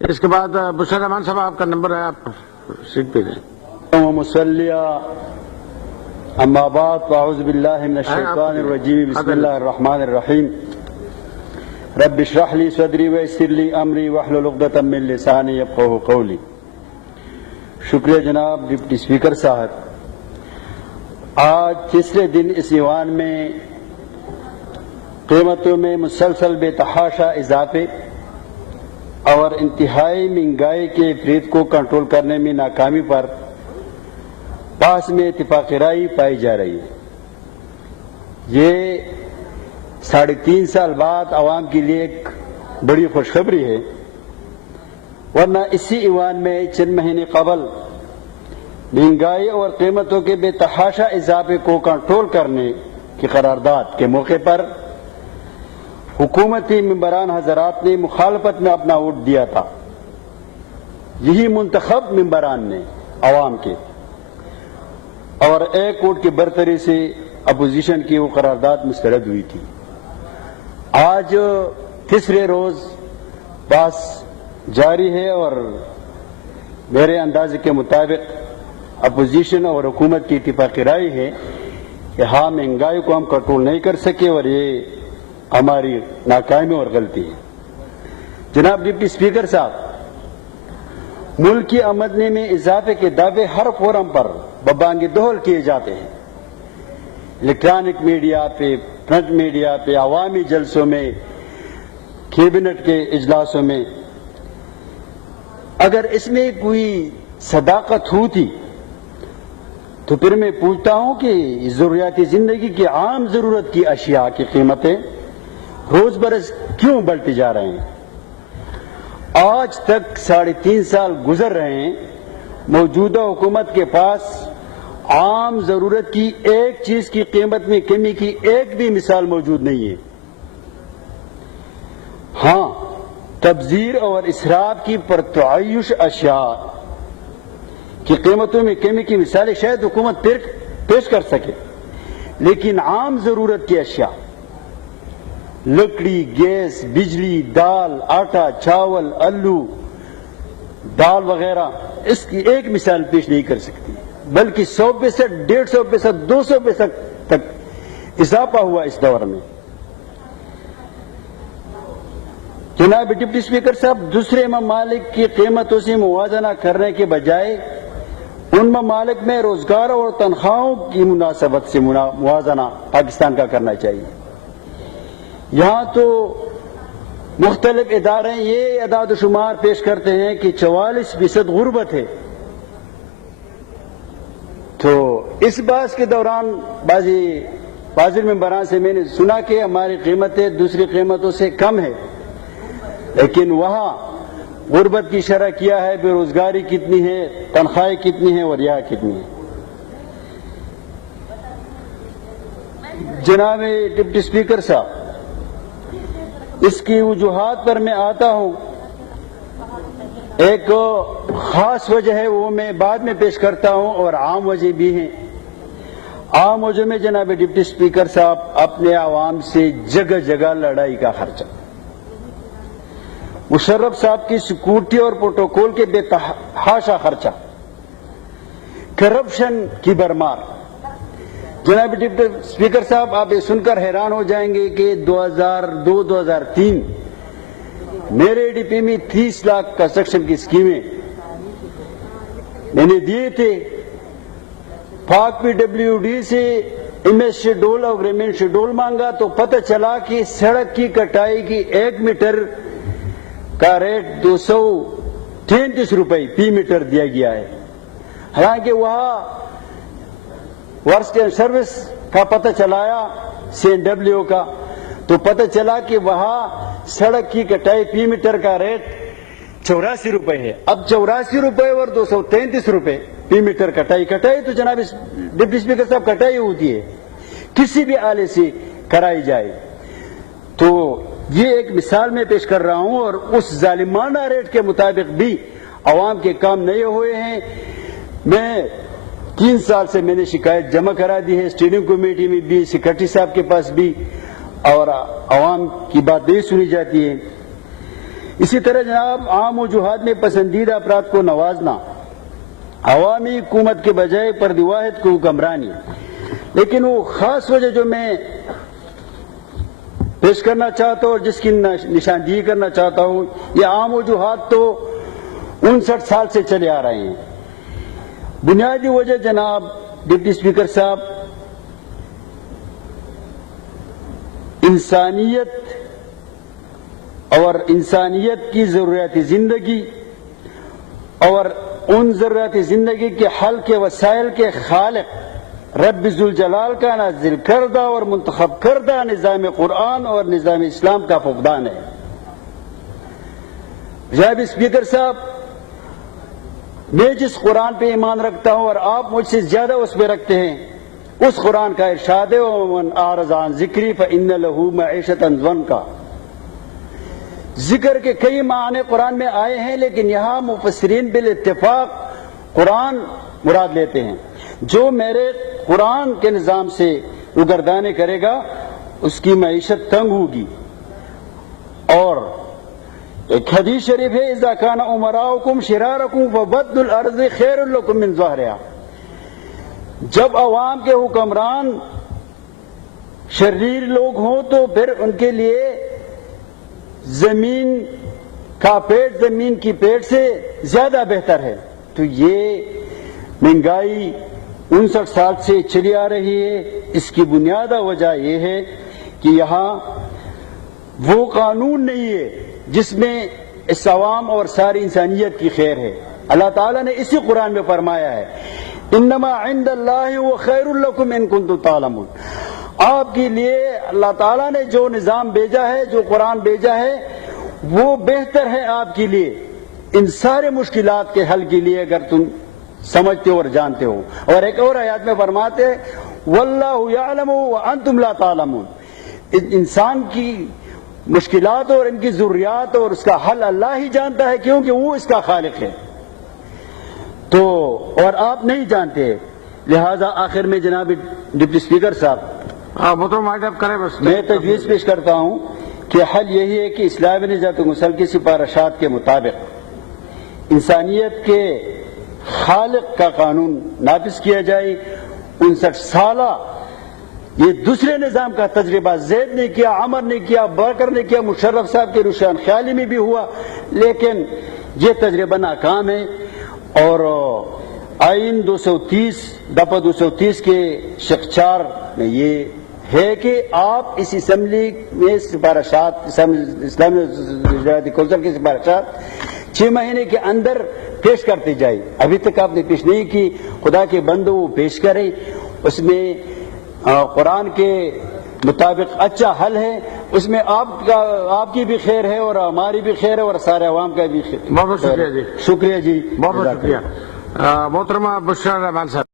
اس کے بعد بشر رحمان صاحب آپ کا نمبر ہے, آپ سیٹ پہ جائیں. مسلیہ اما بعد فاعوذ باللہ من الشیطان الرجیم بسم اللہ الرحمن الرحیم رب اشرح لی صدری ویسر لی امری واحلل عقدۃ من لسانی یفقہوا قولی. شکریہ جناب ڈپٹی اسپیکر صاحب. آج تیسرے دن اس ایوان میں قیمتوں میں مسلسل بے تحاشا اضافے اور انتہائی مہنگائی کے افریت کو کنٹرول کرنے میں ناکامی پر پاس میں اتفاق رائے پائی جا رہی ہے. یہ 3.5 سال بعد عوام کے لیے ایک بڑی خوشخبری ہے, ورنہ اسی ایوان میں چند مہینے قبل مہنگائی اور قیمتوں کے بے تحاشا اضافے کو کنٹرول کرنے کی قرارداد کے موقع پر حکومتی ممبران حضرات نے مخالفت میں اپنا ووٹ دیا تھا. یہی منتخب ممبران نے عوام کے اور ایک ووٹ کی برتری سے اپوزیشن کی وہ قرارداد مسترد ہوئی تھی. آج تیسرے روز بحث جاری ہے اور میرے اندازے کے مطابق اپوزیشن اور حکومت کی اتفاقی رائے ہے کہ ہاں مہنگائی کو ہم کنٹرول نہیں کر سکے اور یہ ہماری ناکامی اور غلطی ہے. جناب ڈپٹی اسپیکر صاحب, ملک کی آمدنی میں اضافے کے دعوے ہر فورم پر ببانگ دہل کیے جاتے ہیں. الیکٹرانک میڈیا پہ, پرنٹ میڈیا پہ, عوامی جلسوں میں, کیبنٹ کے اجلاسوں میں. اگر اس میں کوئی صداقت ہوتی تو پھر میں پوچھتا ہوں کہ ضروریات زندگی کی عام ضرورت کی اشیاء کی قیمتیں روز برس کیوں بڑھتی جا رہے ہیں؟ آج تک 3.5 سال گزر رہے ہیں, موجودہ حکومت کے پاس عام ضرورت کی ایک چیز کی قیمت میں کمی کی ایک بھی مثال موجود نہیں ہے. ہاں, تبذیر اور اسراف کی پرتعیش اشیاء کی قیمتوں میں کمی کی مثالیں شاید حکومت پیش کر سکے, لیکن عام ضرورت کی اشیاء لکڑی, گیس, بجلی, دال, آٹا, چاول, آلو, دال وغیرہ اس کی ایک مثال پیش نہیں کر سکتی, بلکہ 100%, 150%, 200% تک اضافہ ہوا اس دور میں. جناب ڈپٹی اسپیکر صاحب, دوسرے ممالک کی قیمتوں سے موازنہ کرنے کے بجائے ان ممالک میں روزگار اور تنخواہوں کی مناسبت سے موازنہ پاکستان کا کرنا چاہیے. یہاں تو مختلف ادارے یہ اعداد و شمار پیش کرتے ہیں کہ 44% غربت ہے. تو اس بحث کے دوران بعضی فاضل ممبران سے میں نے سنا کہ ہماری قیمتیں دوسری قیمتوں سے کم ہے, لیکن وہاں غربت کی شرح کیا ہے, بے روزگاری کتنی ہے, تنخواہیں کتنی ہیں اور یہاں کتنی ہے. جناب ڈپٹی اسپیکر صاحب, اس کی وجوہات پر میں آتا ہوں. ایک خاص وجہ ہے, وہ میں بعد میں پیش کرتا ہوں, اور عام وجہ بھی ہیں. عام وجہ میں جناب ڈپٹی اسپیکر صاحب اپنے عوام سے جگہ جگہ لڑائی کا خرچہ, مشرف صاحب کی سیکورٹی اور پروٹوکول کے بے تحاشا خرچہ, کرپشن کی بھرمار. جناب ڈپٹی اسپیکر صاحب, آپ یہ سن کر حیران ہو جائیں گے کہ 2002-2003 میرے ڈی پی میں 30 لاکھ کنسٹرکشن کی اسکیمیں میں نے دیے تھے. پاک پی ڈبلیو ڈی سے امیج شیڈول اور اگریمنٹ شیڈول مانگا تو پتہ چلا کہ سڑک کی کٹائی کی 1 میٹر کا ریٹ 233 روپے فی میٹر دیا گیا ہے. حالانکہ وہاں ورکس اینڈ سروس کا پتہ چلایا CNW کا, تو پتہ چلا کہ وہاں سڑک کی کٹائی فی میٹر کا ریٹ 84 روپے ہے. اب 84 روپے اور 233 روپے فی میٹر کٹائی تو جناب ڈپٹی اسپیکر صاحب کٹائی ہوتی ہے, کسی بھی آلے سے کرائی جائے. تو یہ ایک مثال میں پیش کر رہا ہوں, اور اس ظالمانہ ریٹ کے مطابق بھی عوام کے کام نہیں ہوئے ہیں. میں 3 سال سے میں نے شکایت جمع کرا دی ہے, اسٹیئرنگ کمیٹی میں بھی, سیکرٹری صاحب کے پاس بھی, اور عوام کی بات نہیں سنی جاتی ہے. اسی طرح جناب عام وجوہات میں پسندیدہ افراد کو نوازنا، عوامی حکومت کے بجائے فرد واحد کو حکمرانی، لیکن وہ خاص وجہ جو میں پیش کرنا چاہتا ہوں اور جس کی نشاندہی کرنا چاہتا ہوں، یہ عام وجوہات تو 59 سال سے چلے آ رہے ہیں۔ بنیادی وجہ جناب ڈپٹی اسپیکر صاحب، انسانیت اور انسانیت کی ضروریات زندگی اور ان ضروریات زندگی کے حل کے وسائل کے خالق رب ذوالجلال کا نازل کردہ اور منتخب کردہ نظام قرآن اور نظام اسلام کا فقدان ہے۔ جناب اسپیکر صاحب، میں جس قرآن پہ ایمان رکھتا ہوں اور آپ مجھ سے زیادہ اس پہ رکھتے ہیں، اس قرآن کا ارشاد ہے وَمَنْ أَعْرَضَ عَنْ ذِكْرِي فَإِنَّ لَهُ مَعِيشَةً ضَنْكًا۔ ذکر کے کئی معنی قرآن میں آئے ہیں، لیکن یہاں مفسرین بالاتفاق قرآن مراد لیتے ہیں۔ جو میرے قرآن کے نظام سے روگردانی کرے گا اس کی معیشت تنگ ہوگی۔ اور ایک حدیث شریف ہے اذا کان امراؤکم شرارکم فبدل الارض خیر لکم من ظہرہا، جب عوام کے حکمران شریر لوگ ہوں تو پھر ان کے لیے زمین کا پیٹ زمین کی پیٹ سے زیادہ بہتر ہے۔ تو یہ مہنگائی 59 سال سے چلی آ رہی ہے، اس کی بنیادی وجہ یہ ہے کہ یہاں وہ قانون نہیں ہے جس میں اس عوام اور ساری انسانیت کی خیر ہے۔ اللہ تعالیٰ نے اسی قرآن میں فرمایا ہے انما عند اللہ هو خیر لکم ان کنتم تعلمون، آپ کے لیے اللہ تعالیٰ نے جو نظام بھیجا ہے، جو قرآن بھیجا ہے، وہ بہتر ہے آپ کے لیے ان سارے مشکلات کے حل کے لیے، اگر تم سمجھتے ہو اور جانتے ہو۔ اور ایک اور آیات میں فرماتے ہیں واللہ یعلم وانتم لا تعلمون، انسان کی مشکلات اور ان کی ضروریات اور اس کا حل اللہ ہی جانتا ہے، کیونکہ وہ اس کا خالق ہے، تو اور آپ نہیں جانتے۔ لہذا آخر میں جناب ڈپٹی اسپیکر صاحب، محترم وائنڈ اپ کریں بس۔ میں تجویز پیش کرتا ہوں کہ حل یہی ہے کہ اسلامی نجات مسلم کی سفارشات کے مطابق انسانیت کے خالق کا قانون نافذ کیا جائے۔ 59 سالہ یہ دوسرے نظام کا تجربہ زید نے کیا، عمر نے کیا، بکر نے کیا، مشرف صاحب کے روشن خیالی میں بھی ہوا، لیکن یہ تجربہ ناکام ہے۔ اور آئین 230 دفعہ 230 کے شق 4 میں یہ ہے کہ آپ اس اسمبلی میں سفارشات اسلامی نجات کونسل کی سفارشات 6 مہینے کے اندر پیش کرتے جائے۔ ابھی تک آپ نے پیش نہیں کی، خدا کے بندو وہ پیش کریں، اس میں قرآن کے مطابق اچھا حل ہے، اس میں آپ کی بھی خیر ہے اور ہماری بھی خیر ہے اور سارے عوام کا بھی خیر۔ بہت بہت شکریہ جی، شکریہ جی، بہت بہت شکریہ۔ محترمہ بشرا رحمان صاحب۔